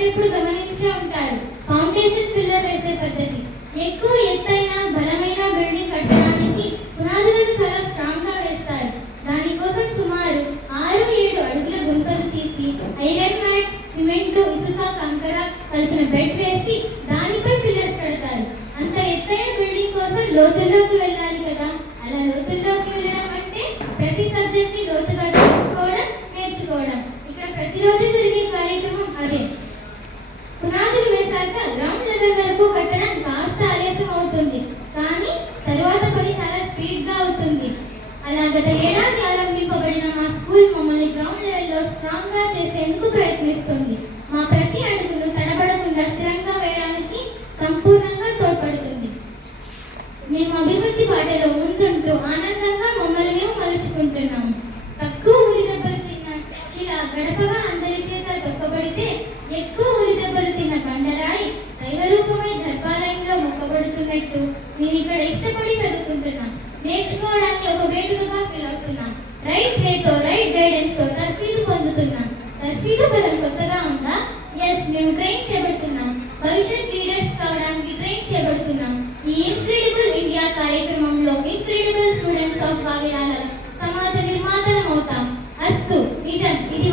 ఎప్పుడెప్పుడు గమనించే ఉంటారు. ఫౌండేషన్ పిల్లర్ వేసే పద్ధతి. ఎక్కువ ఎత్తైన బలమైన బిల్డింగ్ కట్టడానికి పునాదులను చాలా స్ట్రాంగ్ గా వేస్తారు. దానికోసం సుమారు 6-7 అడుగుల గుంతలు తీసి ఐరన్ మ్యాట్, సిమెంట్, ఇసుక, కంకర కలిపిన బెడ్ వేసి దానిపై పిల్లర్స్ కడతారు. అంత ఎత్తైన బిల్డింగ్ కోసం లోతుల్లోకి వెళ్ళాలి కదా. అలా లోతుల్లోకి వెళ్ళడం అంటే ప్రతి సబ్జెక్ట్ ని లోతుగా తెలుసుకోవడం, నేర్చుకోవడం. ఇక్కడ ప్రతిరోజు జరిగే కార్యక్రమం అదే. పునాదులు వేశాక గ్రౌండ్ లెవెల్ వరకు కట్టడం కాస్త ఆలస్యం అవుతుంది, కానీ తరువాత పని చాలా స్పీడ్ గా అవుతుంది. అలా గత ఏడాది ఆరంభింపబడిన మా స్కూల్ మమ్మల్ని గ్రౌండ్ లెవెల్లో స్ట్రాంగ్ గా చేసేందుకు ప్రయత్నిస్తుంది. మా ప్రతి అడుగును తడబడకుండా స్థిరంగా వేయడానికి సంపూర్ణంగా తోడ్పడుతుంది. మేము అభివృద్ధి బాటలో ముందుంటూ ఆనందంగా మమ్మల్ని మేము మలుచుకుంటున్నాము. తక్కువ ఉలి దెబ్బలు తిన్న శిల గడపగా అందరి చేత తొక్కబడితే, ఎక్కువ ఉలి దెబ్బలు తిన్న బండరాయి దైవరూపమై గర్భాలయంలో మొక్కబడుతున్నట్టు మేము ఇక్కడ ఇష్టపడి చదువుకుంటున్నాం. నేర్చుకోవడానికి ఒక వేడుకగా ఫీల్ అవుతున్నాం. రైట్ వేతో, రైట్ గైడెన్స్ తో తర్ఫీదు పొందుతున్నాం. తర్ఫీదు పదం కొత్తగా ఉందా? ఎస్, మేము ట్రైన్ చేయబడుతున్నాం. భవిష్యత్ లీడర్స్ కావడానికి ట్రైన్ చేయబడుతున్నాం. ఈ ఇన్క్రెడిబుల్ ఇండియా కార్యక్రమంలో ఇన్క్రెడిబుల్ స్టూడెంట్స్ ఆఫ్ వావిలాల సమాజ నిర్మాతలం అవుతాం. అస్తు, నిజం, ఇది